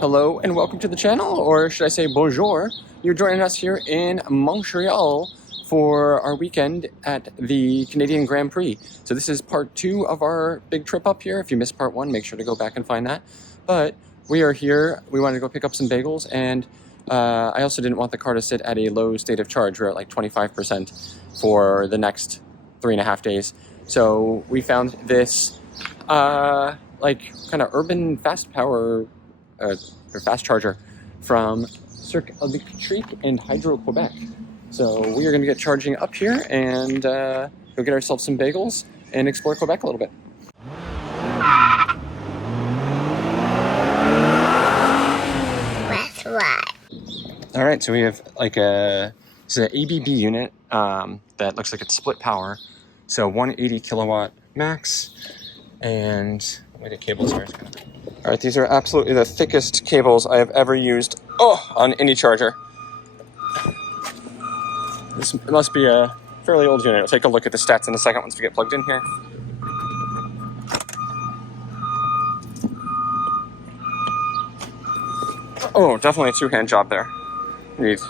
Hello and welcome to the channel, or should I say bonjour. You're joining us here in Montreal for our weekend at the Canadian Grand Prix. So this is part 2 of our big trip up here. If you missed part 1, make sure to go back and find that. But we are here, we wanted to go pick up some bagels, and I also didn't want the car to sit at a low state of charge. We're at like 25% for the next 3.5 days. So we found this like kind of urban fast power or fast charger from Cirque Electric and Hydro-Quebec. So we are going to get charging up here and go get ourselves some bagels and explore Quebec a little bit. That's right. All right, so we have like it's an ABB unit that looks like it's split power. So 180 kilowatt max, and the way the cables are. All right, these are absolutely the thickest cables I have ever used on any charger. This must be a fairly old unit. I'll take a look at the stats in a second once we get plugged in here. Oh, definitely a two-hand job there. We need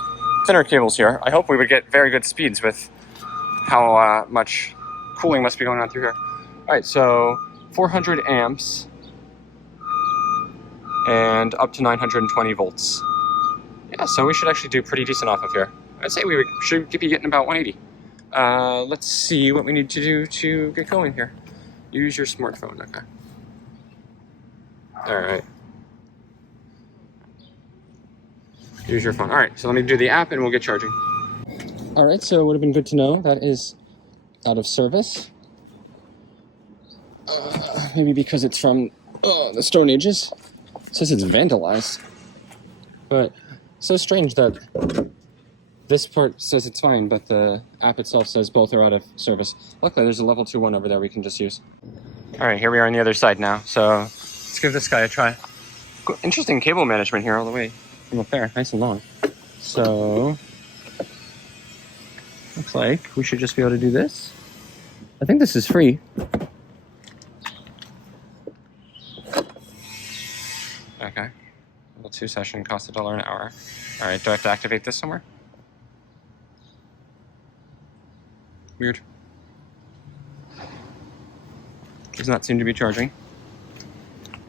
thinner cables here. I hope we would get very good speeds with how much cooling must be going on through here. All right, so 400 amps and up to 920 volts. Yeah, so we should actually do pretty decent off of here. I'd say we should be getting about 180. Let's see what we need to do to get going here. Use your smartphone, okay. All right. Use your phone. All right, so let me do the app and we'll get charging. All right, so it would have been good to know that is out of service. Maybe because it's from the Stone Ages. It says it's vandalized. But so strange that this part says it's fine, but the app itself says both are out of service. Luckily, there's a level 2 one over there we can just use. All right, here we are on the other side now. So let's give this guy a try. Interesting cable management here all the way from up there, nice and long. So looks like we should just be able to do this. I think this is free. Okay. Level 2 session costs $1 an hour. All right, do I have to activate this somewhere? Weird. Does not seem to be charging.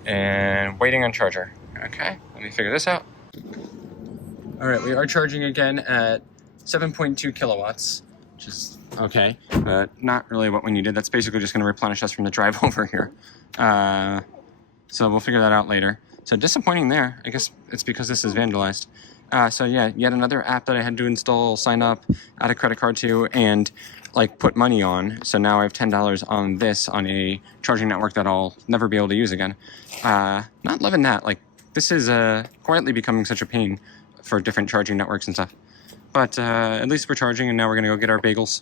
And waiting on charger. Okay, let me figure this out. All right, we are charging again at 7.2 kilowatts, which is okay, but not really what we needed. That's basically just going to replenish us from the drive over here. So we'll figure that out later. So disappointing there. I guess it's because this is vandalized. So yeah, yet another app that I had to install, sign up, add a credit card to, and like put money on. So now I have $10 on this on a charging network that I'll never be able to use again. Not loving that. Like this is quietly becoming such a pain for different charging networks and stuff. But at least we're charging, and now we're gonna go get our bagels.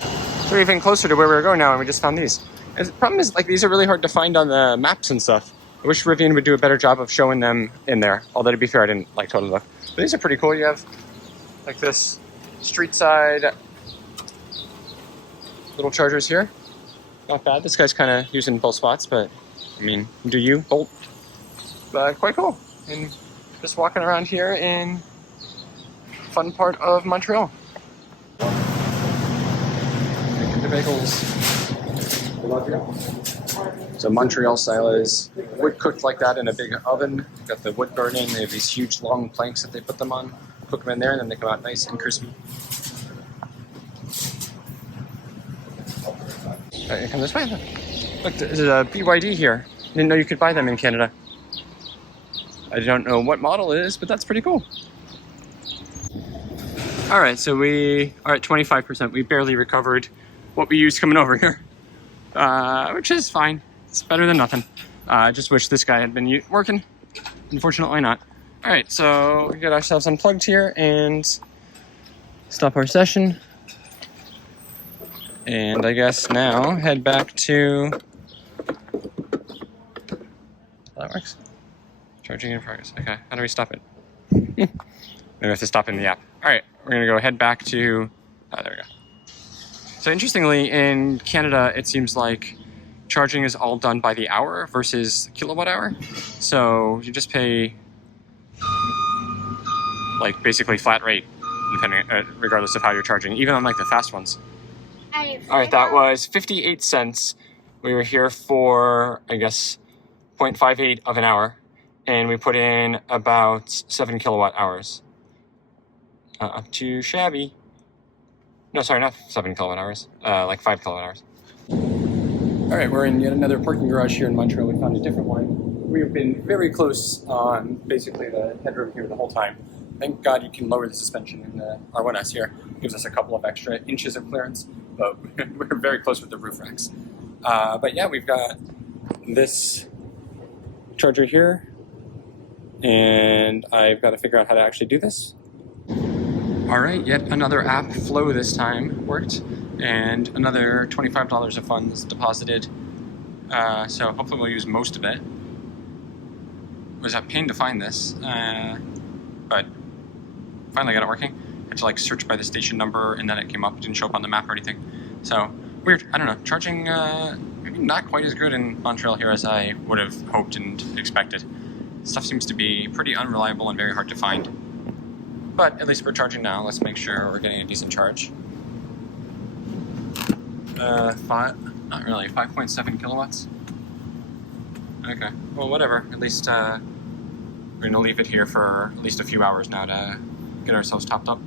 So we're even closer to where we were going now, and we just found these. And the problem is, like, these are really hard to find on the maps and stuff. I wish Rivian would do a better job of showing them in there. Although, to be fair, I didn't like totally look. But these are pretty cool. You have like this street side little chargers here. Not bad. This guy's kind of using both spots, but I mean, do you? Bolt. But quite cool. And just walking around here in fun part of Montreal. Making the bagels. So Montreal style is wood cooked like that in a big oven. Got the wood burning. They have these huge long planks that they put them on. Cook them in there, and then they come out nice and crispy. Right, come this way. Look, there's a BYD here. Didn't know you could buy them in Canada. I don't know what model it is, but that's pretty cool. All right, so we are at 25%. We barely recovered what we used coming over here, which is fine. It's better than nothing. I just wish this guy had been working. Unfortunately not. All right, so we got ourselves unplugged here and stop our session. And I guess now head back to... That works. Charging in progress. Okay, how do we stop it? Maybe we have to stop in the app. All right, we're gonna go head back to... Oh, there we go. So interestingly, in Canada, it seems like charging is all done by the hour versus kilowatt hour. So you just pay like basically flat rate, depending, regardless of how you're charging, even on like the fast ones. All right, that was 58 cents. We were here for, I guess, 0.58 of an hour, and we put in about 7 kilowatt hours. Up too shabby. No, sorry, not 7 kilowatt hours, like 5 kilowatt hours. All right, we're in yet another parking garage here in Montreal. We found a different one. We've been very close on basically the headroom here the whole time. Thank God you can lower the suspension in the R1S here. Gives us a couple of extra inches of clearance, but we're very close with the roof racks. But yeah, we've got this charger here, and I've got to figure out how to actually do this. All right, yet another app, Flow this time, worked, and another $25 of funds deposited. So hopefully we'll use most of it. It was a pain to find this, but finally got it working. I had to like search by the station number, and then it came up. It didn't show up on the map or anything. So weird. I don't know. Charging maybe not quite as good in Montreal here as I would have hoped and expected. Stuff seems to be pretty unreliable and very hard to find. But at least we're charging now. Let's make sure we're getting a decent charge. Not really. 5.7 kilowatts. Okay. Well, whatever. At least we're gonna leave it here for at least a few hours now to get ourselves topped up.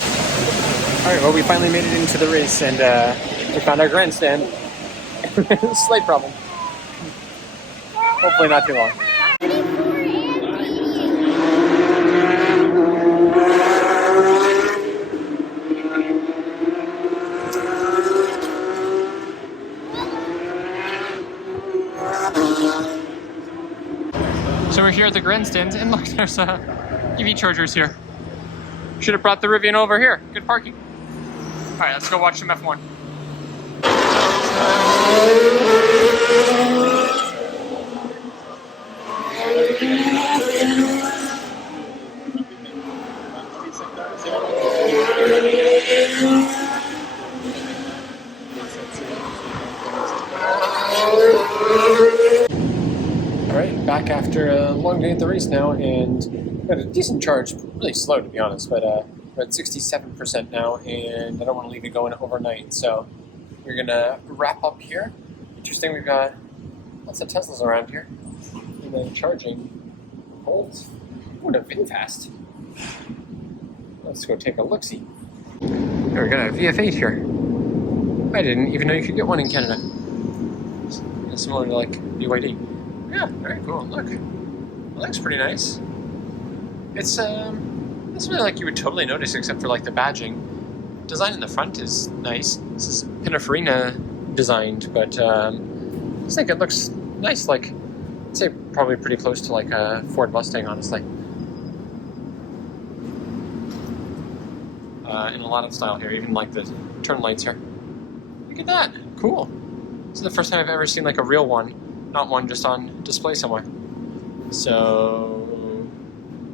Alright, well we finally made it into the race, and we found our grandstand. Slight problem. Hopefully not too long. So we're here at the grandstand, and look, there's EV chargers here. Should have brought the Rivian over here. Good parking. All right, let's go watch some F1. All right, back after a long day at the race now, and got a decent charge. Really slow, to be honest, but we're at 67% now, and I don't want to leave it going overnight, so we're gonna wrap up here. Interesting, we've got lots of Teslas around here, and then charging volts. What a Vinfast! Let's go take a look-see. Here we got a VF8 here. I didn't even know you could get one in Canada. It's similar to like BYD. Yeah, very cool. Look, it looks pretty nice. It's really like you would totally notice, except for like the badging. Design in the front is nice. This is Pininfarina designed, but I just think it looks nice. Like, I'd say probably pretty close to like a Ford Mustang, honestly. In a lot of style here, even like the turn lights here. Look at that, cool. This is the first time I've ever seen like a real one, not one just on display somewhere. So,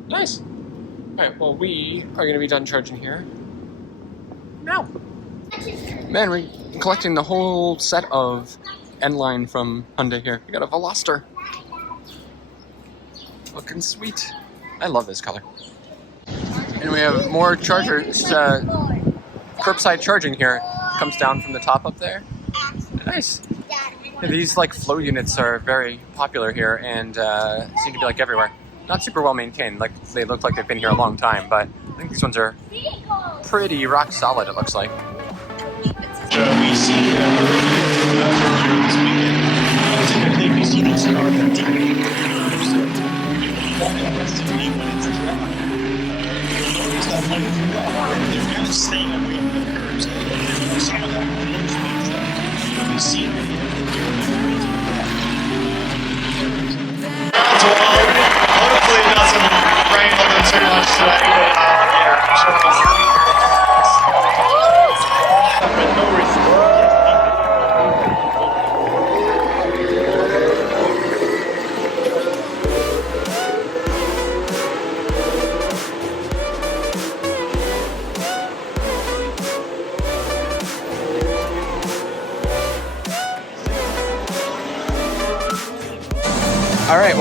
nice. All right, well, we are going to be done charging here now. Man, we're collecting the whole set of N-Line from Hyundai here. We got a Veloster. Looking sweet. I love this color. And we have more chargers, curbside charging here. Comes down from the top up there. Nice. Yeah, these like flow units are very popular here and seem to be like everywhere. Not super well maintained, like they look like they've been here a long time, but I think these ones are pretty rock solid, it looks like. We see typically we see these are they're kind of staying away from the curves. Some of them we see hopefully it doesn't rain on them too much today. No risk.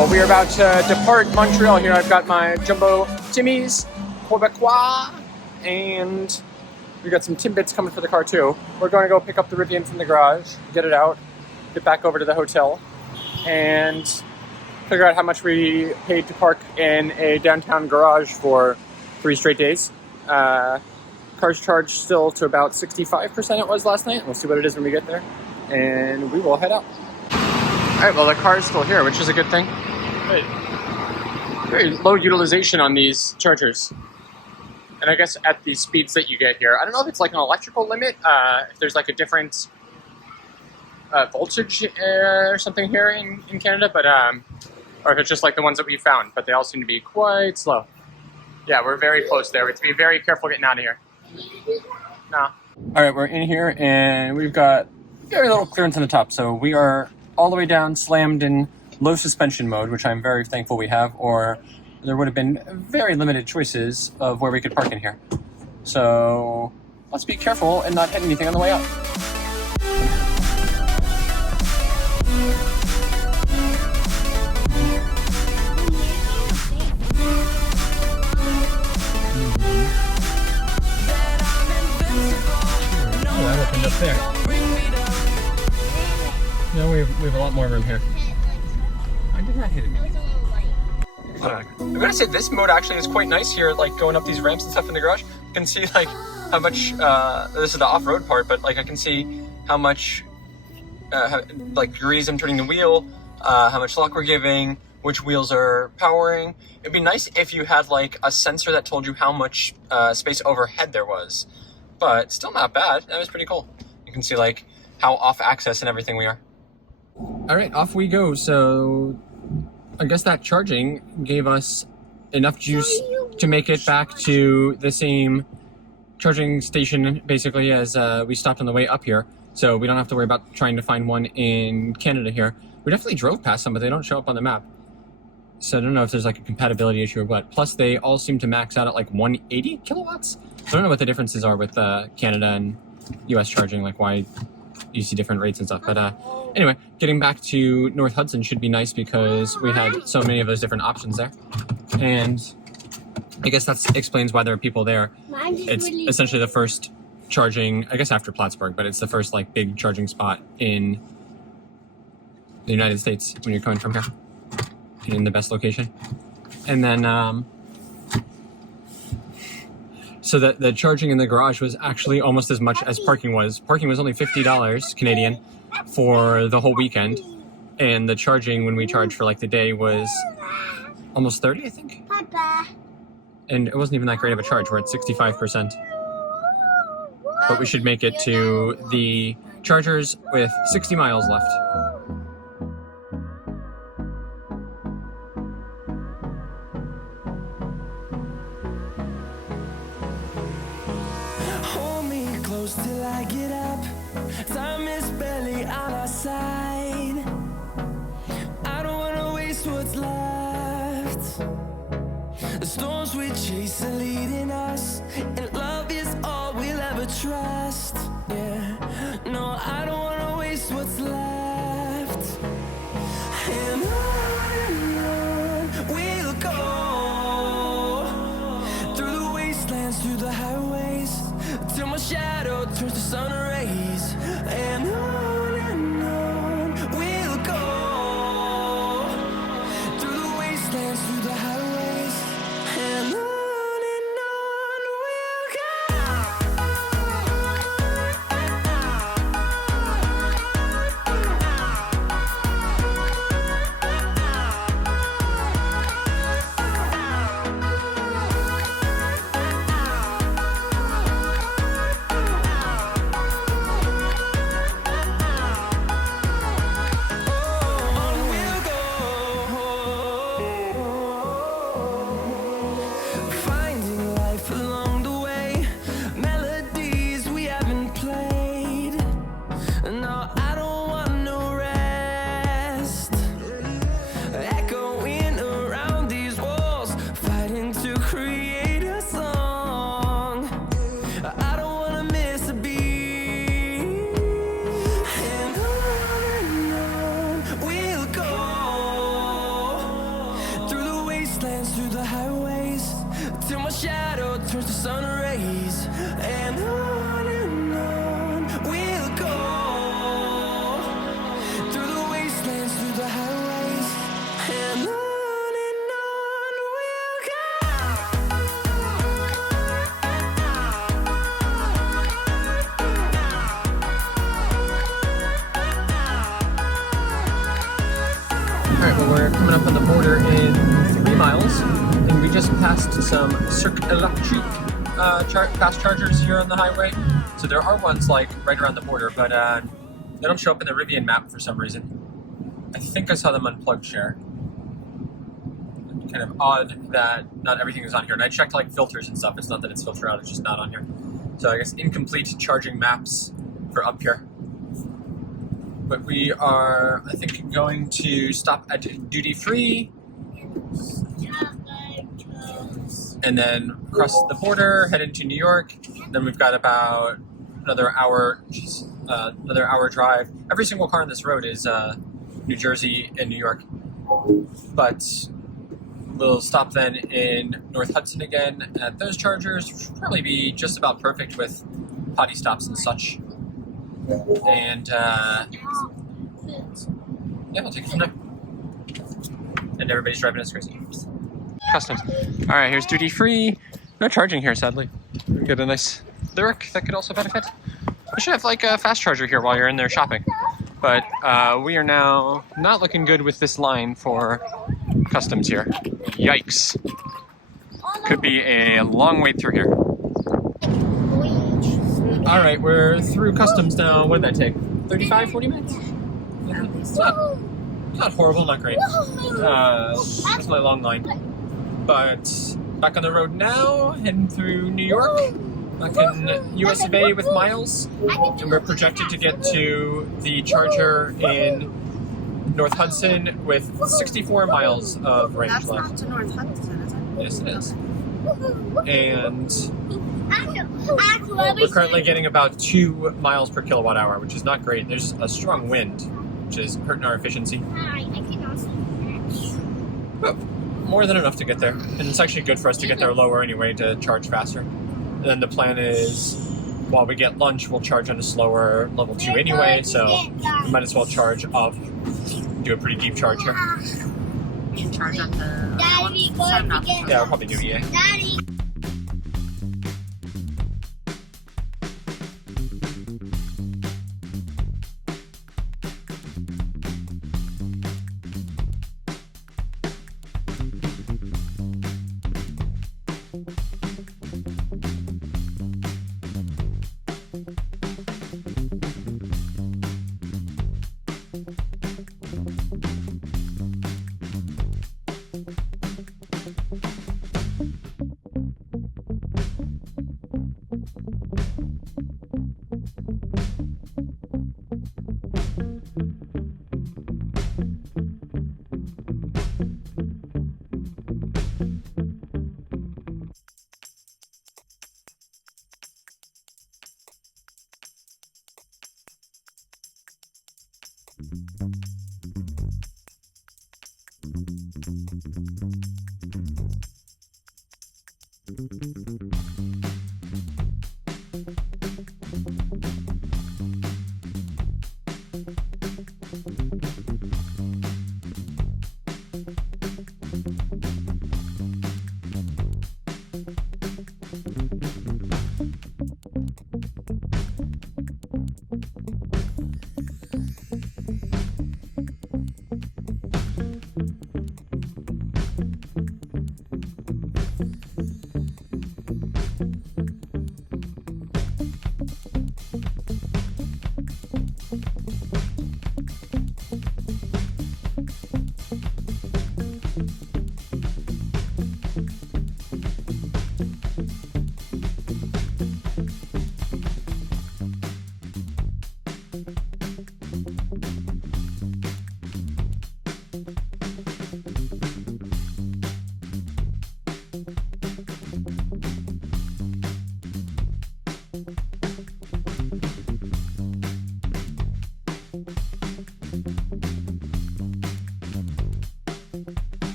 well, we are about to depart Montreal here. I've got my Jumbo Timmies, Quebecois, and we got some Timbits coming for the car too. We're going to go pick up the Rivian from the garage, get it out, get back over to the hotel, and figure out how much we paid to park in a downtown garage for 3 straight days. Car's charged still to about 65% it was last night. We'll see what it is when we get there, and we will head out. All right, well, the car is still here, which is a good thing. Very low utilization on these chargers. And I guess at the speeds that you get here, I don't know if it's like an electrical limit, if there's like a different voltage or something here in Canada, but or if it's just like the ones that we found, but they all seem to be quite slow. Yeah, we're very close there. We have to be very careful getting out of here. No. All right, we're in here and we've got very little clearance on the top, so we are all the way down, slammed in low suspension mode, which I'm very thankful we have, or there would have been very limited choices of where we could park in here. So let's be careful and not hit anything on the way up. Oh, that opened up there. No, we have a lot more room here. I did not hit it. I'm gonna say this mode actually is quite nice here, like going up these ramps and stuff in the garage. You can see like how much, this is the off-road part, but like I can see how much like degrees I'm turning the wheel, how much lock we're giving, which wheels are powering. It'd be nice if you had like a sensor that told you how much space overhead there was, but still not bad. That was pretty cool. You can see like how off axis and everything we are. All right, off we go. So I guess that charging gave us enough juice to make it back to the same charging station basically as we stopped on the way up here. So we don't have to worry about trying to find one in Canada here. We definitely drove past some, but they don't show up on the map. So I don't know if there's like a compatibility issue or what. Plus they all seem to max out at like 180 kilowatts. I don't know what the differences are with Canada and US charging, like why you see different rates and stuff. But anyway, getting back to North Hudson should be nice because we had so many of those different options there. And I guess that explains why there are people there. It's essentially the first charging, I guess after Plattsburgh, but it's the first like big charging spot in the United States when you're coming from here, in the best location. And then so the charging in the garage was actually almost as much as parking was. Parking was only $50 Canadian for the whole weekend, and the charging when we charged for like the day was almost 30, I think. And it wasn't even that great of a charge. We're at 65%. But we should make it to the chargers with 60 miles left. Hold me close till I get up. Time is barely on our side. I don't wanna waste what's left. The storms we chase are leading us, and love is all we'll ever trust. Yeah, no, I don't wanna waste what's left. And on we'll go, through the wastelands, through the highways, till my shadow turns to sun rays. And on we'll go, through the wastelands, through the highways, and on we'll go. On we'll go. turns to sun rays, and on we'll go through the wastelands, through the highways, and on we'll go. Alright, well we're coming up on the border in 3 miles, and we just passed some Electric fast chargers here on the highway. So there are ones like right around the border, but they don't show up in the Rivian map for some reason. I think I saw them on Plug Share. Kind of odd that not everything is on here. And I checked like filters and stuff. It's not that it's filtered out, it's just not on here. So I guess incomplete charging maps for up here. But we are, I think, going to stop at duty free and then cross the border, head into New York. Then we've got about another hour drive. Every single car on this road is New Jersey and New York. But we'll stop then in North Hudson again at those chargers, which will probably be just about perfect with potty stops and such. And yeah, I'll take it from there. And everybody's driving us crazy. Customs. All right, here's duty free. No charging here, sadly. We get a nice lyric that could also benefit. We should have like a fast charger here while you're in there shopping. But we are now not looking good with this line for customs here. Yikes. Could be a long wait through here. All right, we're through customs now. What did that take? 35, 40 minutes? Yeah, it's not horrible, not great. That's my long line. But back on the road now, heading through New York. Back in US of A with miles. And we're projected to get to the charger in North Hudson with 64 miles of range left. That's not to North Hudson, is it? Yes, it is. And we're currently getting about 2 miles per kilowatt hour, which is not great. There's a strong wind, which is hurting our efficiency. But more than enough to get there. And it's actually good for us to get there lower anyway to charge faster. And then the plan is, while we get lunch, we'll charge on a slower level 2 anyway, so we might as well charge up, do a pretty deep charge here. Charge up the Daddy, going to get Yeah, I'll probably do EA. Daddy.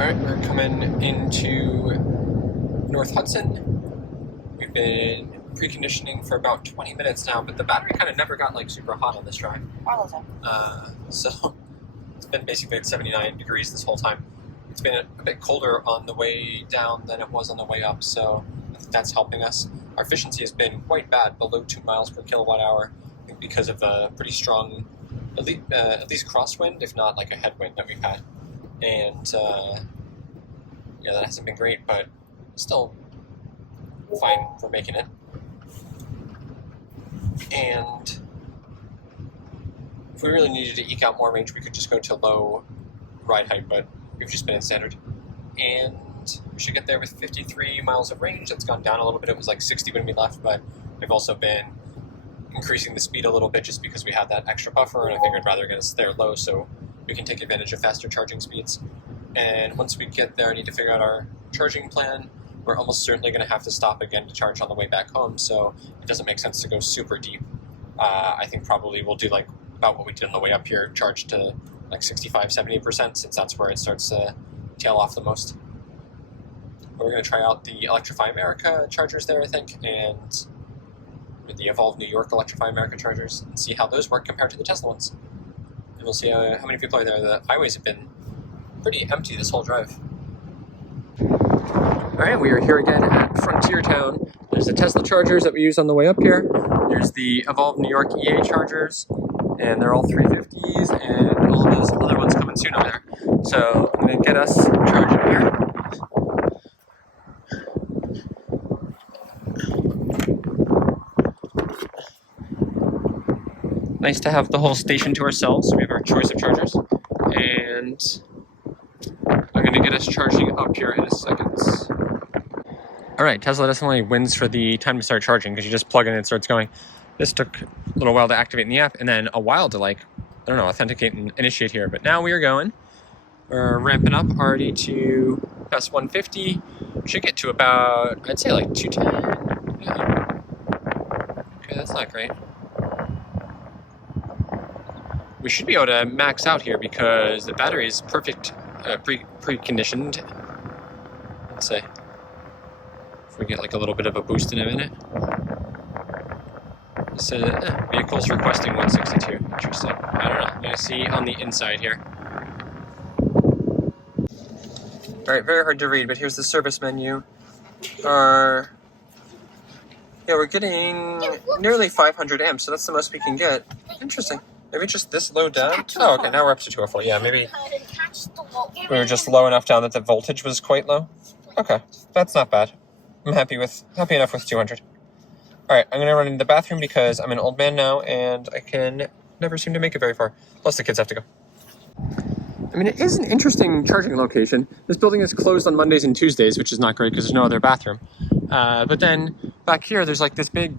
Alright, we're coming into North Hudson. We've been preconditioning for about 20 minutes now, but the battery kind of never got like super hot on this drive. So it's been basically at 79 degrees this whole time. It's been a bit colder on the way down than it was on the way up, so I think that's helping us. Our efficiency has been quite bad, below 2 miles per kilowatt hour, I think because of a pretty strong, at least crosswind, if not like a headwind that we've had. And yeah, that hasn't been great, but still fine for making it. And if we really needed to eke out more range, we could just go to low ride height, but we've just been in standard. And we should get there with 53 miles of range. That's gone down a little bit. It was like 60 when we left, but we've also been increasing the speed a little bit just because we had that extra buffer, and I figured rather get us there low so we can take advantage of faster charging speeds. And once we get there, I need to figure out our charging plan. We're almost certainly going to have to stop again to charge on the way back home, so it doesn't make sense to go super deep. I think probably we'll do like about what we did on the way up here, charge to like 65-70%, since that's where it starts to tail off the most. We're going to try out the Electrify America chargers there, I think, and the Evolve New York Electrify America chargers, and see how those work compared to the Tesla ones. And we'll see how many people are there. The highways have been pretty empty this whole drive. Alright, we are here again at Frontier Town. There's the Tesla chargers that we use on the way up here. There's the Evolve New York EA chargers, and they're all 350s, and all those other ones coming soon over there. So I'm going to get us charging here. Nice to have the whole station to ourselves, so we have our choice of chargers. And I'm going to get us charging up here in a second. Alright, Tesla definitely wins for the time to start charging, because you just plug in and it starts going. This took a little while to activate in the app, and then a while to like, I don't know, authenticate and initiate here. But now we are going. We're ramping up already to past 150. Should get to about, I'd say like 210. Yeah. Okay, that's not great. We should be able to max out here because the battery is perfect, pre-conditioned. Let's say if we get like a little bit of a boost in a minute. So vehicles requesting 162. Interesting. I don't know. I'm gonna see on the inside here. All right, very hard to read, but here's the service menu. Yeah, we're getting nearly 500 amps, so that's the most we can get. Interesting. Maybe just this low down? Oh, okay, now we're up to 204. Yeah, maybe we were just low enough down that the voltage was quite low. Okay, that's not bad. I'm happy enough with 200. All right, I'm gonna run into the bathroom because I'm an old man now and I can never seem to make it very far. Plus the kids have to go. I mean, it is an interesting charging location. This building is closed on Mondays and Tuesdays, which is not great because there's no other bathroom. But then back here, there's like this big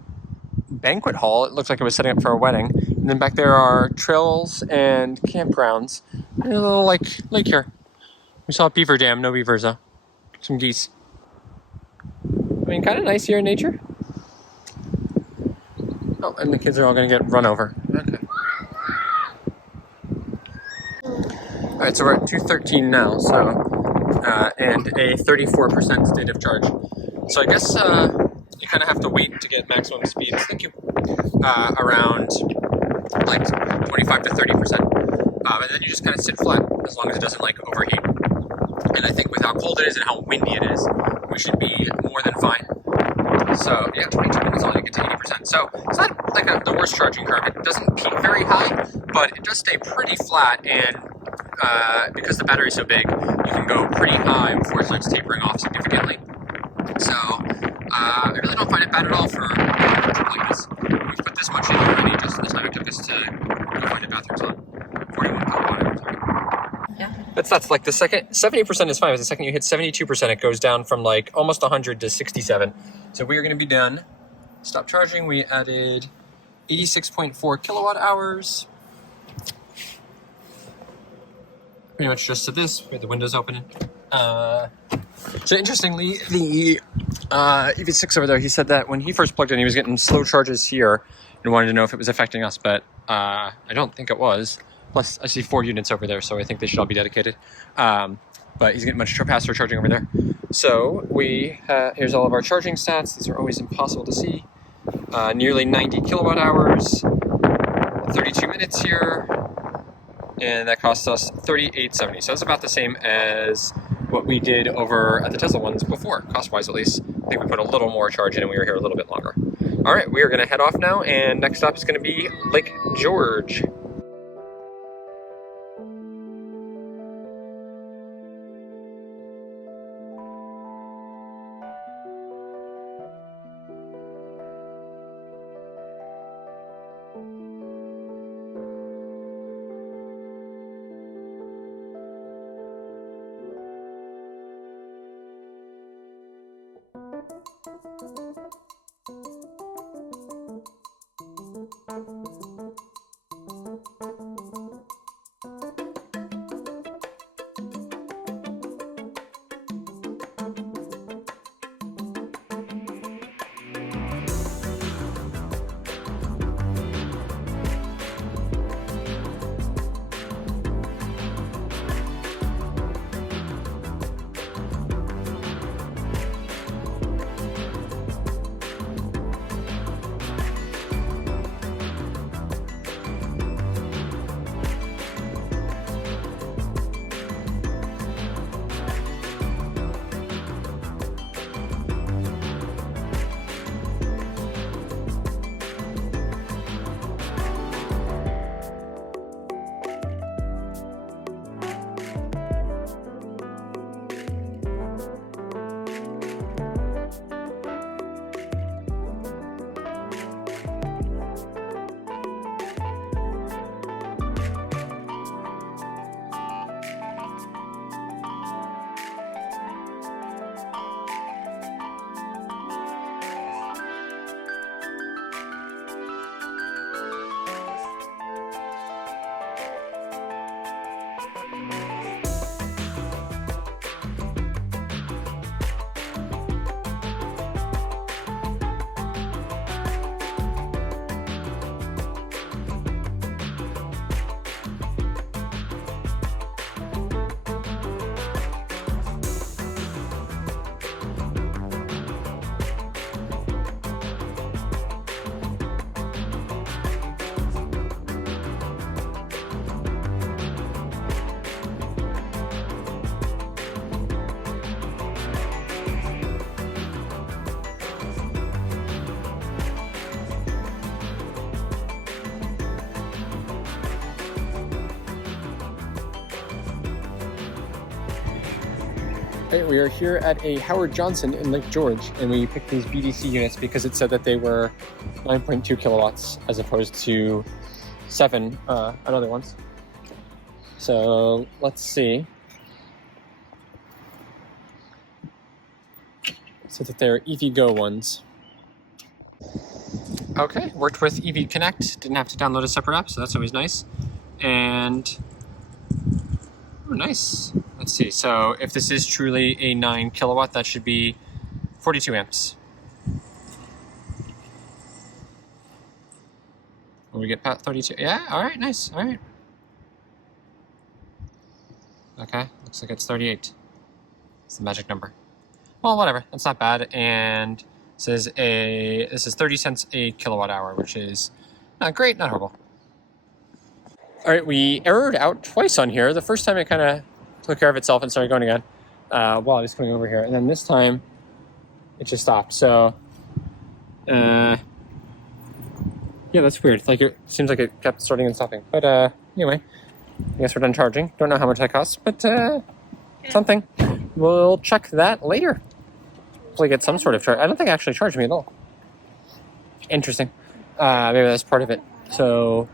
banquet hall. It looks like it was setting up for a wedding. And then back there are trails and campgrounds. And a little lake here. We saw a beaver dam, no beavers though. Some geese. I mean, kind of nice here in nature. Oh, and the kids are all going to get run over. Okay. All right, so we're at 213 now, so and a 34% state of charge. So I guess you kind of have to wait to get maximum speeds. Thank you. Around like 25 to 30%, and then you just kind of sit flat as long as it doesn't like overheat. And I think with how cold it is and how windy it is, we should be more than fine. So yeah, 22 minutes only to get to 80%. So it's not like the worst charging curve. It doesn't peak very high, but it does stay pretty flat. And because the battery is so big, you can go pretty high before it starts tapering off significantly. So I really don't find it bad at all for a trip like this. We've put this much in already just in the time it took us to go find a bathroom slot. 41 kilowatt hours. Yeah. That's like the second, 70% is fine, but the second you hit 72%, it goes down from like almost 100 to 67. So we are going to be done. Stop charging. We added 86.4 kilowatt hours. Pretty much just to this. We had the windows open. So interestingly, the EV6 over there, he said that when he first plugged in, he was getting slow charges here and wanted to know if it was affecting us, but I don't think it was. Plus, I see 4 units over there, so I think they should all be dedicated. but he's getting much faster charging over there. So here's all of our charging stats. These are always impossible to see. Nearly 90 kilowatt hours, 32 minutes here, and that cost us $38.70. So it's about the same as what we did over at the Tesla ones before, cost-wise at least. I think we put a little more charge in and we were here a little bit longer. All right, we are gonna head off now, and next stop is gonna be Lake George. We are here at a Howard Johnson in Lake George, and we picked these BDC units because it said that they were 9.2 kilowatts as opposed to 7 on other ones. So let's see. So that they're EVgo ones. Okay, worked with EV Connect. Didn't have to download a separate app, so that's always nice. And oh, nice. Let's see. So if this is truly a 9 kilowatt, that should be 42 amps. Will we get past 32? Yeah. All right. Nice. All right. Okay. Looks like it's 38. It's the magic number. Well, whatever. That's not bad. And this is 30 cents a kilowatt hour, which is not great, not horrible. All right, we errored out twice on here. The first time it kind of took care of itself and started going again while I was coming over here. And then this time it just stopped. So, yeah, that's weird. Like, it seems like it kept starting and stopping. But anyway, I guess we're done charging. Don't know how much that costs, but something. We'll check that later. Hopefully get some sort of charge. I don't think it actually charged me at all. Interesting. Maybe that's part of it. So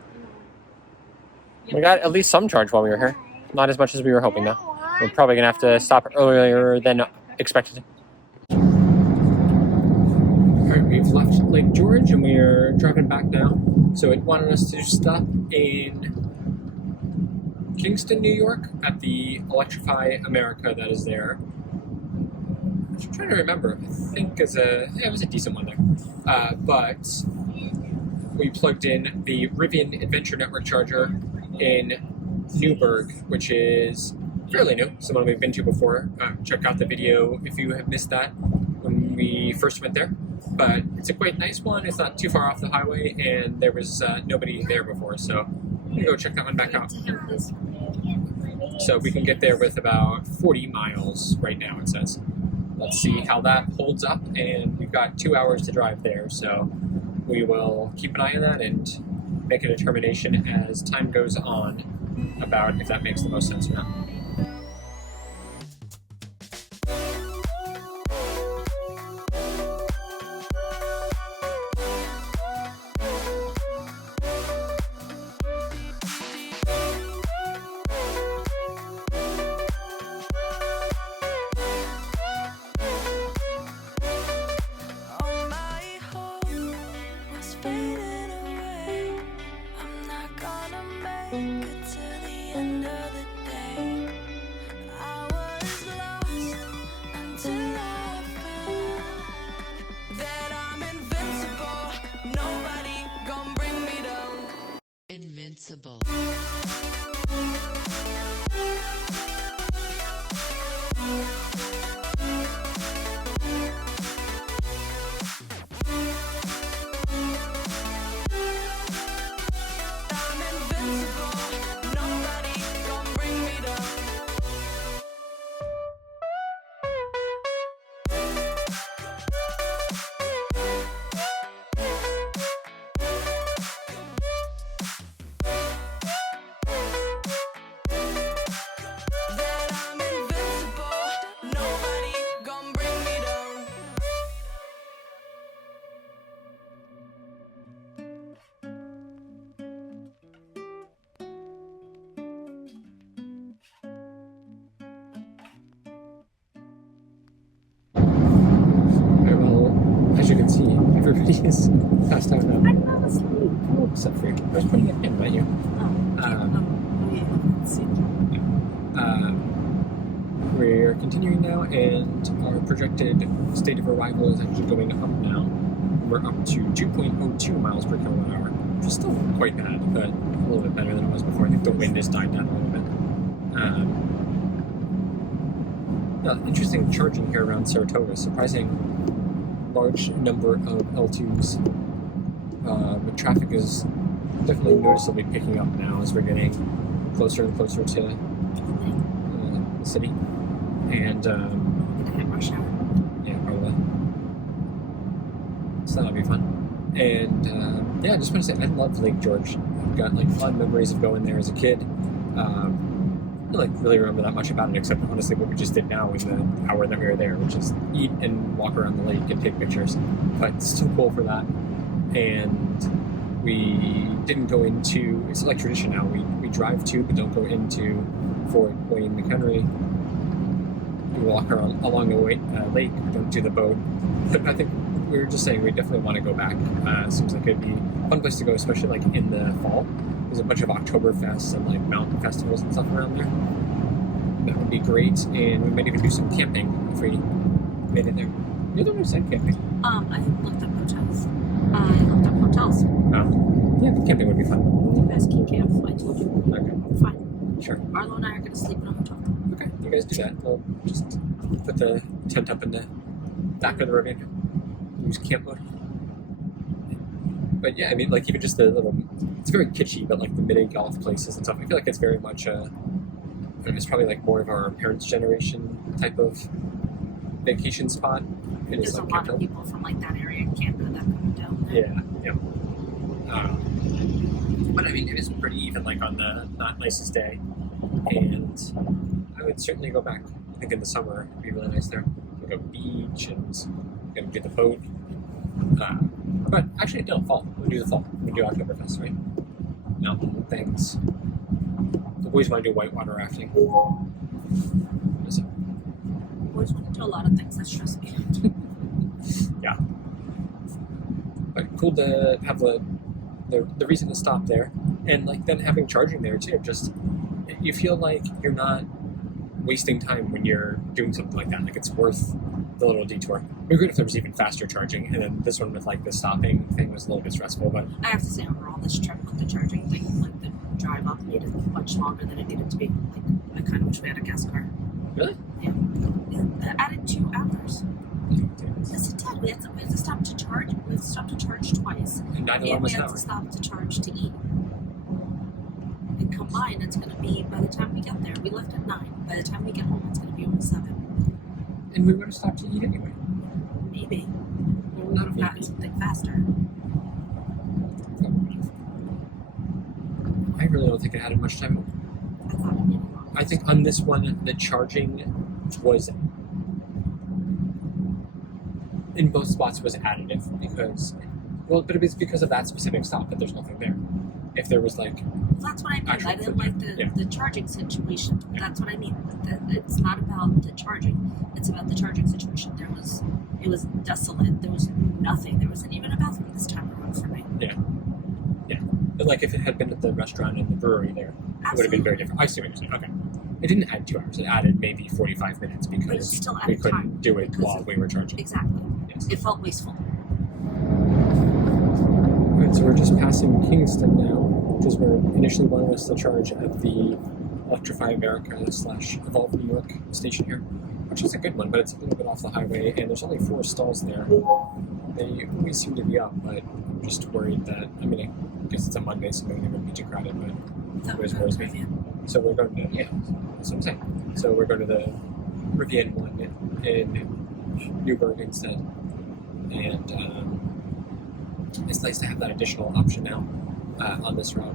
we got at least some charge while we were here. Not as much as we were hoping, though. We're probably going to have to stop earlier than expected. All right, we've left Lake George and we are driving back now. So it wanted us to stop in Kingston, New York at the Electrify America that is there. I'm trying to remember. I think it was a decent one there. But we plugged in the Rivian Adventure Network charger in Newburgh, which is fairly new, someone we've been to before. Check out the video if you have missed that when we first went there. But it's a quite nice one. It's not too far off the highway, and there was nobody there before, so I'm gonna go check that one back out. So we can get there with about 40 miles right now, it says. Let's see how that holds up, and we've got 2 hours to drive there, so we will keep an eye on that and make a determination as time goes on about if that makes the most sense or not. Invincible. As you can see, everybody is passed out now. I'm not asleep. Oh, except for you. I was putting it in, weren't you? We're continuing now, and our projected state of arrival is actually going up now. We're up to 2.02 miles per kilowatt hour, which is still quite bad, but a little bit better than it was before. I think the wind has died down a little bit. Interesting charging here around Saratoga. Surprising large number of L2s. But traffic is definitely noticeably picking up now as we're getting closer and closer to the city. And Rush hour. yeah, probably. So that'll be fun. And yeah, I just want to say I love Lake George. I've got like fond memories of going there as a kid. I don't really remember that much about it, except honestly what we just did now in the hour that we were there, which is eat and walk around the lake and take pictures. But it's still cool for that. And we didn't go into, it's like tradition now, we drive to but don't go into Fort Wayne McHenry. We walk around along the lake, we don't do the boat. But I think we were just saying we definitely want to go back. Seems like it'd be a fun place to go, especially like in the fall. There's a bunch of Oktoberfests and like mountain festivals and stuff around there. That would be great, and we might even do some camping if we made it there. You're the one who said camping. I looked up hotels. Oh, yeah, camping would be fun. You guys can camp. I told you. Okay, Fine. sure. Arlo and I are going to sleep in a hotel. Okay, you guys do that. We'll just put the tent up in the back of the Rivian. Use camp mode. But yeah, I mean, like even just the little, it's very kitschy, but like the mini golf places and stuff. I feel like it's very much it's probably like more of our parents' generation type of vacation spot. There's a lot of people from like that area in Canada that come down there. Yeah. But I mean, it is pretty even like on the not nicest day, and I would certainly go back. I think in the summer it'd be really nice there. Like a beach and do the boat. But actually, no, fall. We'll do the fall. We'll do Oktoberfest, right? Mountain things. The boys want to do whitewater rafting. So. Boys want to do a lot of things that stress me. Yeah. But cool to have the reason to stop there, and like then having charging there too. Just you feel like you're not wasting time when you're doing something like that. Like it's worth the little detour. It'd be great if there was even faster charging, and then this one with like the stopping thing was a little bit stressful. But I have to say overall, this trip with the charging thing, like the drive up, made it much longer than it needed to be. Like I kind of wish we had a gas car. Really? Yeah. It added 2 hours. Yes, it did. We had to stop to charge. We had to stop to charge twice. And neither And one we was had an to hour. stop to charge to eat. And combined, it's going to be, by the time we get there, we left at 9. By the time we get home, it's going to be almost 7. And we would have stopped to eat anyway. Maybe. Or we would have gotten something faster. I really don't think it added much time. I thought it needed longer. I think on this one, the charging was in both spots was additive because, well, but it was because of that specific stop that there's nothing there. If there was like, Well, that's what I mean. Actual I didn't food, like yeah. the charging situation. That's what I mean. It's not about the charging. It's about the charging situation. It was desolate. There was nothing. There wasn't even a bathroom this time around for me. but like if it had been at the restaurant and the brewery there, it would have been very different. I see what you're saying. Okay. It didn't add 2 hours. It added maybe 45 minutes But it because still we added couldn't time. do it because while we were charging. Exactly. Yes. It felt wasteful. Alright, so we're just passing Kingston now, which is where initially wanted us to charge at the Electrify America / Evolve New York station here, which is a good one, but it's a little bit off the highway, and there's only 4 stalls there. They always seem to be up, but I'm just worried that, I mean, I guess it's a Monday, so maybe they wouldn't be too crowded, but That always was worries me. Rivian. So we're going to, yeah, that's what I'm saying. So we're going to the Rivian one in Newburgh instead. And it's nice to have that additional option now on this route.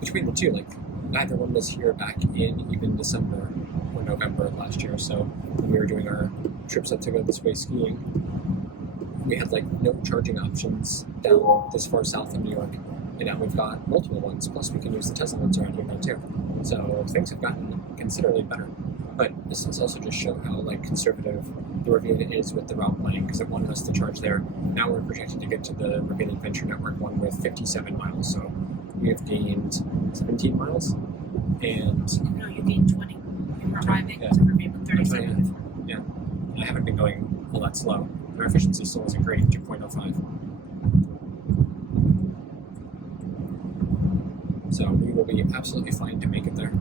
Between the two, like, neither one was here back in even December or November of last year. So when we were doing our trips up to go this way skiing, we had like no charging options down this far south of New York. And now we've got multiple ones, plus we can use the Tesla ones around here now too. So things have gotten considerably better. But this does also just show how like conservative the Rivian is with the route planning, because it wanted us to charge there. Now we're projected to get to the Rivian Adventure Network one with 57 miles. So we have gained 17 miles. And No, you gained 20. You were arriving Yeah. to Rivian with 37. yeah, I haven't been going all that slow. Our efficiency still isn't great, 2.05. So we will be absolutely fine to make it there.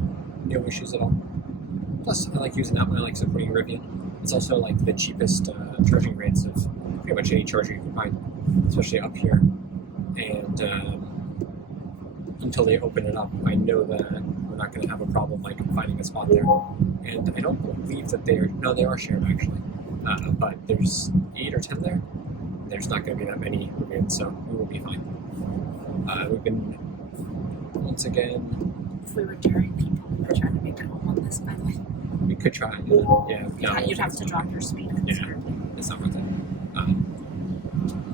No issues at all. Plus, I like using that one. I like supporting Rivian. It's also like the cheapest charging rates of pretty much any charger you can find, especially up here. And until they open it up, I know that we're not going to have a problem like finding a spot there. And I don't believe that they are shared actually. But there's 8 or 10 there. There's not going to be that many Rivians, so we will be fine. We've been once again. If we were daring people, we were trying to make it home on this, by the way. We could try. You'd have to drop your speed considerably. It's not worth it.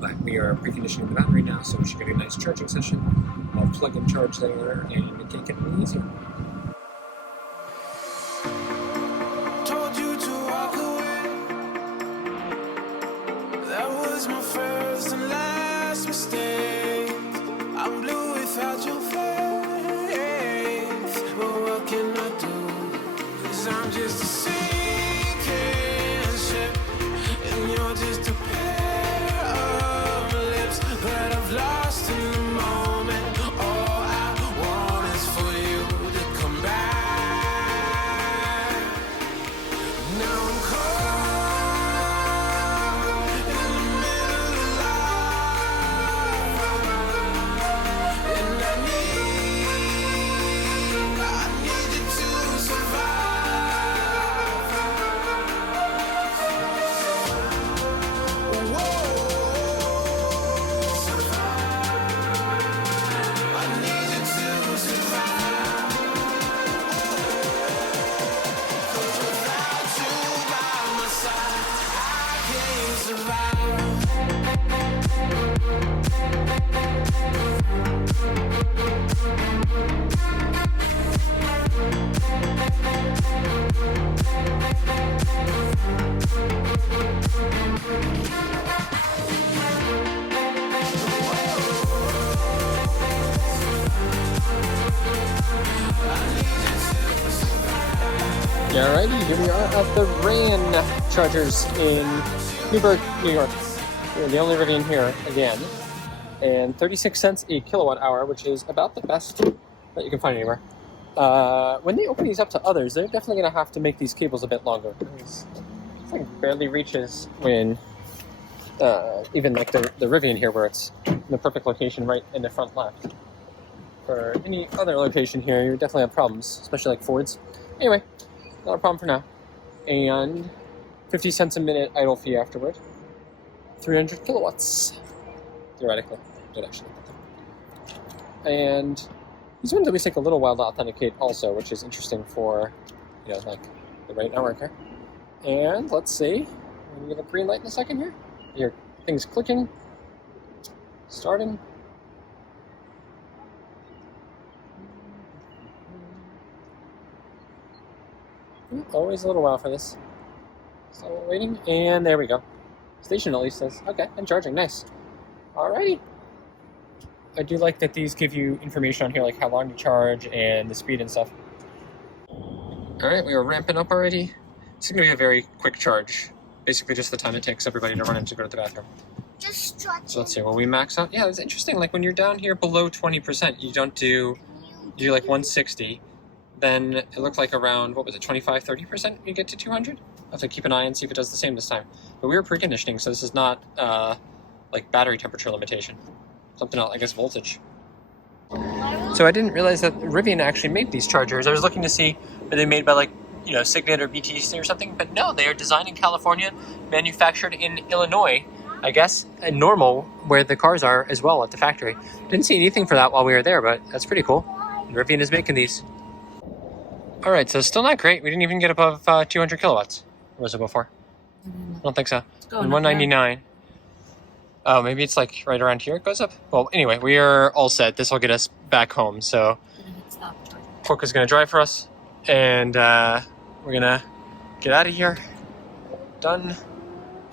But we are preconditioning the battery now, so we should get a nice charging session. I'll plug and charge there, and it can't get any easier. Told you to walk away. That was my first and last mistake. I'm blue without your face. But what can I do? 'Cause I'm just a sinking ship, and you're just a pair of lips. But I've lost in the moment. All I want is for you to come back. Now I'm caught in the middle of life, and I need you to survive. Whoa, I need you to survive. 'Cause without you by my side, I can't survive. Alrighty, here we are at the RAN chargers in Newburgh, New York. We're the only Rivian here again. And 36 cents a kilowatt hour, which is about the best that you can find anywhere. when they open these up to others, they're definitely going to have to make these cables a bit longer. It's like barely reaches when even like the Rivian here, where it's in the perfect location right in the front left. For any other location here, you definitely have problems, especially like Fords. Anyway, not a problem for now. And 50 cents a minute idle fee afterward. 300 kilowatts, theoretically. Don't actually. And these ones always take a little while to authenticate also, which is interesting for, you know, like the right network here. And let's see, we're gonna get a green light in a second here. Your thing's clicking, starting. Always a little while for this. Still waiting, and there we go. Station at least says, okay, I'm charging, nice. Alrighty. I do like that these give you information on here, like how long to charge and the speed and stuff. Alright, we are ramping up already. It's going to be a very quick charge. Basically just the time it takes everybody to run in to go to the bathroom. Just stretch. So let's see, will we max out? Yeah, it's interesting, like when you're down here below 20%, you do like 160. Then it looked like around, what was it, 25, 30% you get to 200? I'll have to keep an eye and see if it does the same this time. But we were preconditioning, so this is not like battery temperature limitation. Something else, I guess voltage. So I didn't realize that Rivian actually made these chargers. I was looking to see are they made by like, you know, Signet or BTC or something, but no, they are designed in California, manufactured in Illinois, I guess, and Normal, where the cars are as well at the factory. Didn't see anything for that while we were there, but that's pretty cool. Rivian is making these. All right, so still not great. We didn't even get above 200 kilowatts. What was it before? I don't think so. And 199. Oh, maybe it's like right around here it goes up? Well, anyway, we are all set. This will get us back home. So Polka's going to drive for us. And we're going to get out of here. Done.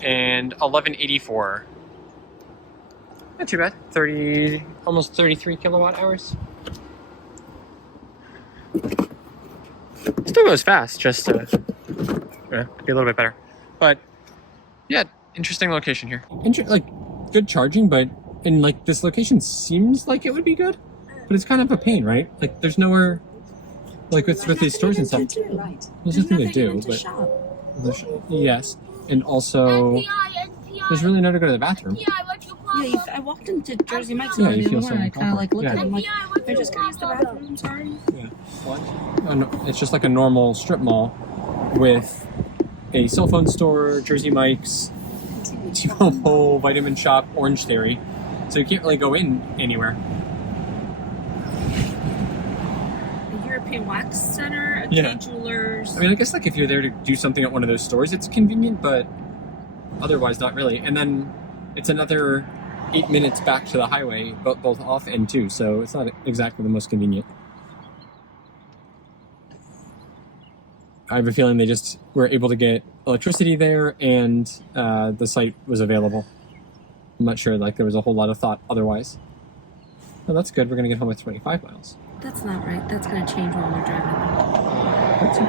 And 1184. Not too bad. Almost 33 kilowatt hours. Still goes fast, just to be a little bit better. But yeah, interesting location here. Like good charging, but in like this location seems like it would be good, but it's kind of a pain, right? Like there's nowhere, like with these stores and stuff. There's nothing to do, but yes, and also there's really nowhere to go to the bathroom. Yeah, I walked into Jersey Mike's Yeah, you feel and I kind of like looked Yeah. at them like, they're just gonna use the bathroom, I'm sorry. Yeah. What? Oh, no, it's just like a normal strip mall with a cell phone store, Jersey Mike's, T-Mobile, Vitamin Shop, Orange Theory. So you can't really go in anywhere. A European Wax Center, a Yeah. K Jewelers. I mean, I guess like if you're there to do something at one of those stores, it's convenient, but otherwise not really. And then it's another 8 minutes back to the highway, both off and to, so it's not exactly the most convenient. I have a feeling they just were able to get electricity there and the site was available. I'm not sure like there was a whole lot of thought otherwise. Well, that's good. We're going to get home with 25 miles. That's not right. That's going to change when we're driving. That's it.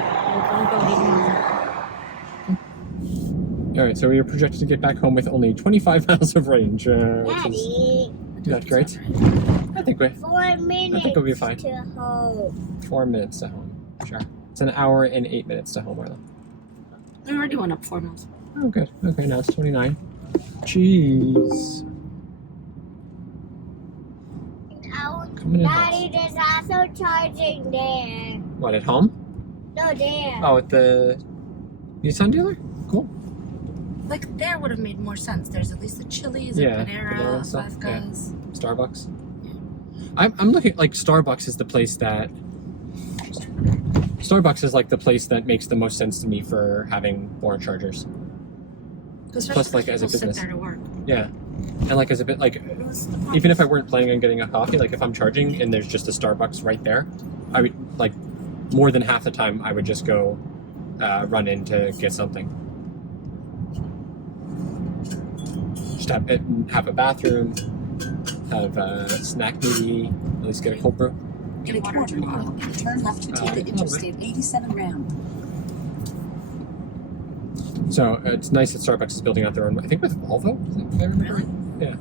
All right, so we are projected to get back home with only 25 miles of range, which is not great. I think 4 minutes we'll be fine. to home. 4 minutes to home. Sure. It's an hour and 8 minutes to home, Marla. We already went up 4 miles. Oh, good. Okay, now it's 29. Jeez. Coming in Daddy, there's also charging there. What, at home? No, there. Oh, at the Nissan dealer? Cool. Like, there would have made more sense. There's at least the Chili's, Yeah, and Panera Panera, and stuff, Five Guys. Starbucks. I'm looking, like, Starbucks is the place that... Starbucks is, like, the place that makes the most sense to me for having more chargers. Plus, like, as a business. Sit there to work. Yeah. And, like, as a bit, like, even if I weren't planning on getting a coffee, like, if I'm charging and there's just a Starbucks right there, I would, like, more than half the time, I would just go run in to get something. Just have a bathroom, have a snack maybe, at least get a cold brew. Get a quarter mile. Turn left to take the Interstate 87 round. So it's nice that Starbucks is building out their own. I think with Volvo, if I remember right. Yeah.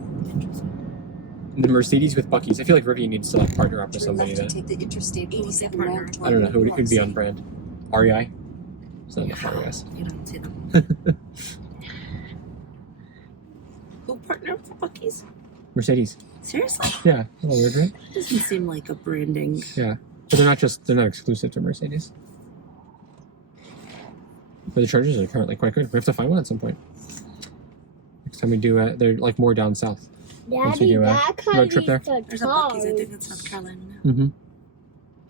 the Mercedes with Buc-ee's. I feel like Rivian needs to like partner up with Turn somebody left to that take the Interstate 87 partner. route. I don't know who would be on brand. REI. So not RES. You don't see them. Who partnered with Buc-ee's? Mercedes. Seriously? Yeah, a little weird, right? That doesn't seem like a branding. Yeah, but they're not exclusive to Mercedes. But the chargers are currently quite good. We have to find one at some point. Next time we do, they're like more down south. Once we Daddy, do a that car road trip there. needs There's a a Buc-ee's, I charge. think it's South Carolina now. Mm-hmm. Yeah,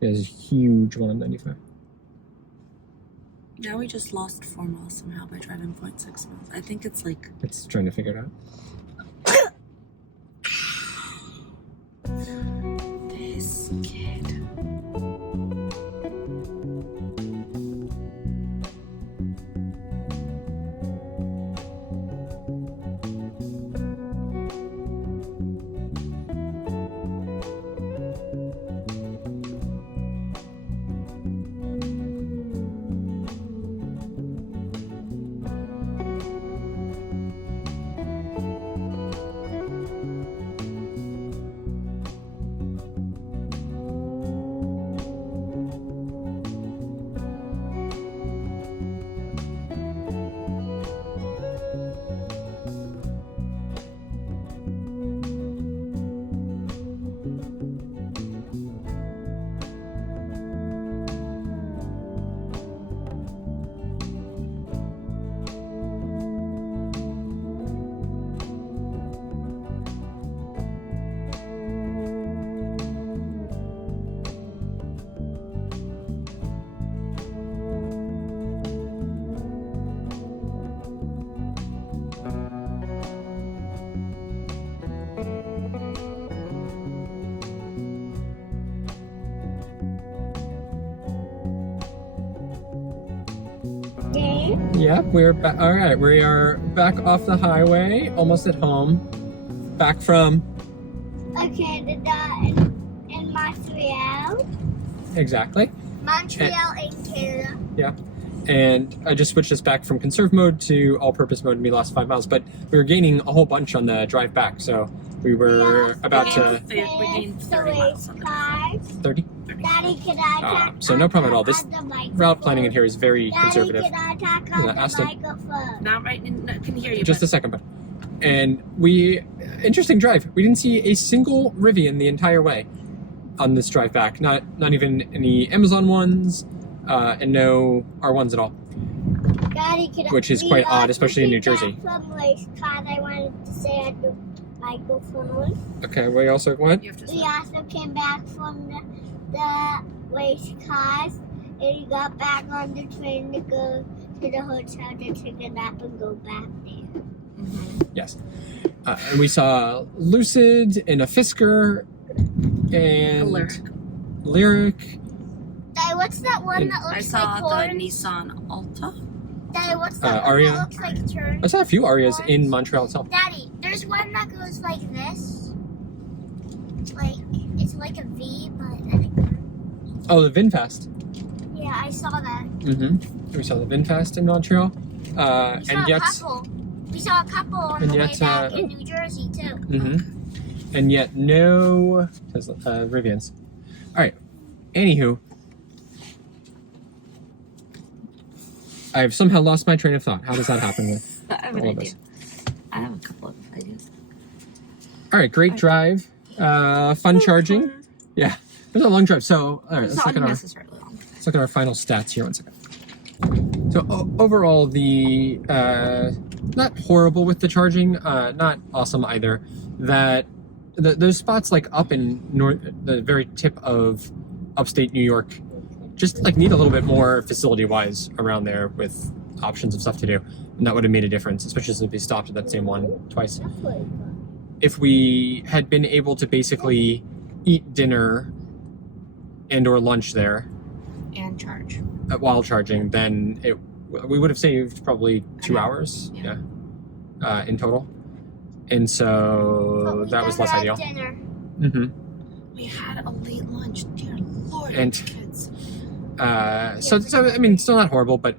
there's a huge one on 95. Now we just lost 4 miles somehow by driving 0.6 miles. I think it's like It's trying to figure it out. this kid. Dad, Yep, we're back. All right, we are back off the highway, almost at home. Back from Canada and Montreal. exactly. Montreal in Canada. Yeah. And I just switched us back from conserve mode to all-purpose mode, and we lost 5 miles. But we were gaining a whole bunch on the drive back, so we were about to We gained 30 miles on that. 30. Daddy, can I talk So no problem at all. This on the microphone? route planning in here is very Daddy, conservative. can I talk Yeah, on the ask them. microphone? Not right. No, I can hear you. Just but a second, bud. And interesting drive. We didn't see a single Rivian the entire way on this drive back. Not even any Amazon ones, and no R1s at all. Daddy, can Which is we quite odd, also especially in came New Jersey. back from race car, I wanted to say at the microphone. Okay, we also what? you have to We also came back from the race cars, and we got back on the train to go to the hotel to take a nap and go back there. Yes. And we saw Lucid and a Fisker and Lyric. Daddy, what's that one And that I looks saw like the horns? Nissan Alta. Daddy, what's that one Aria. that looks like turns? I saw a few Arias in Montreal itself. Daddy, there's one that goes like this. Like, it's like a V, but at a curve. Oh, the Vinfast. Yeah, I saw that. Mm-hmm. We saw the Vinfast in Montreal. We saw And a yet, couple. We saw a couple on and the yet, way back in New Jersey, too. and yet no Tesla, Rivians. All right. Anywho, I've somehow lost my train of thought. How does that happen with I have an all of idea. us? I have a couple of ideas. All right, great drive. Fun charging. Yeah, it was a long drive. So, all right, It's let's not look unnecessarily long. look at our final stats here. 1 second. So overall, the not horrible with the charging, not awesome either. That those spots like up in the very tip of upstate New York, just like need a little bit more facility-wise around there with options of stuff to do, and that would have made a difference, especially since we stopped at that same one twice. If we had been able to basically eat dinner and or lunch there And charge. while charging, then we would have saved probably 2 hours, Yeah. in total. And so that was less ideal. Dinner. Mm-hmm. We had a late lunch. Dear Lord, And- kids. So I mean, still not horrible, but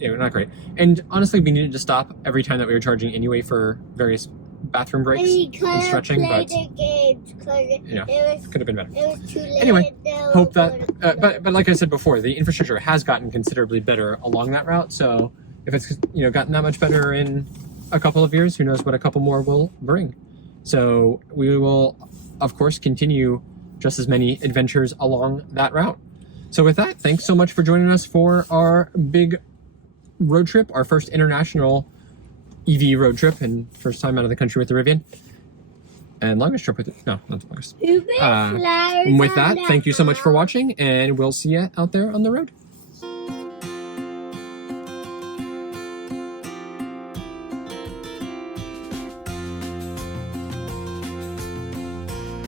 not great. And honestly, we needed to stop every time that we were charging anyway for various bathroom breaks And he and couldn't stretching, play but the games because yeah, it could have been better. was too late. Anyway, They were hope that, going to but like I said before, the infrastructure has gotten considerably better along that route. So if it's, you know, gotten that much better in a couple of years, who knows what a couple more will bring. So we will, of course, continue just as many adventures along that route. So with that, thanks so much for joining us for our big road trip, our first international EV road trip, and first time out of the country with the Rivian. And longest trip with it. No, not the longest. With With that, thank you so much for watching, and we'll see you out there on the road.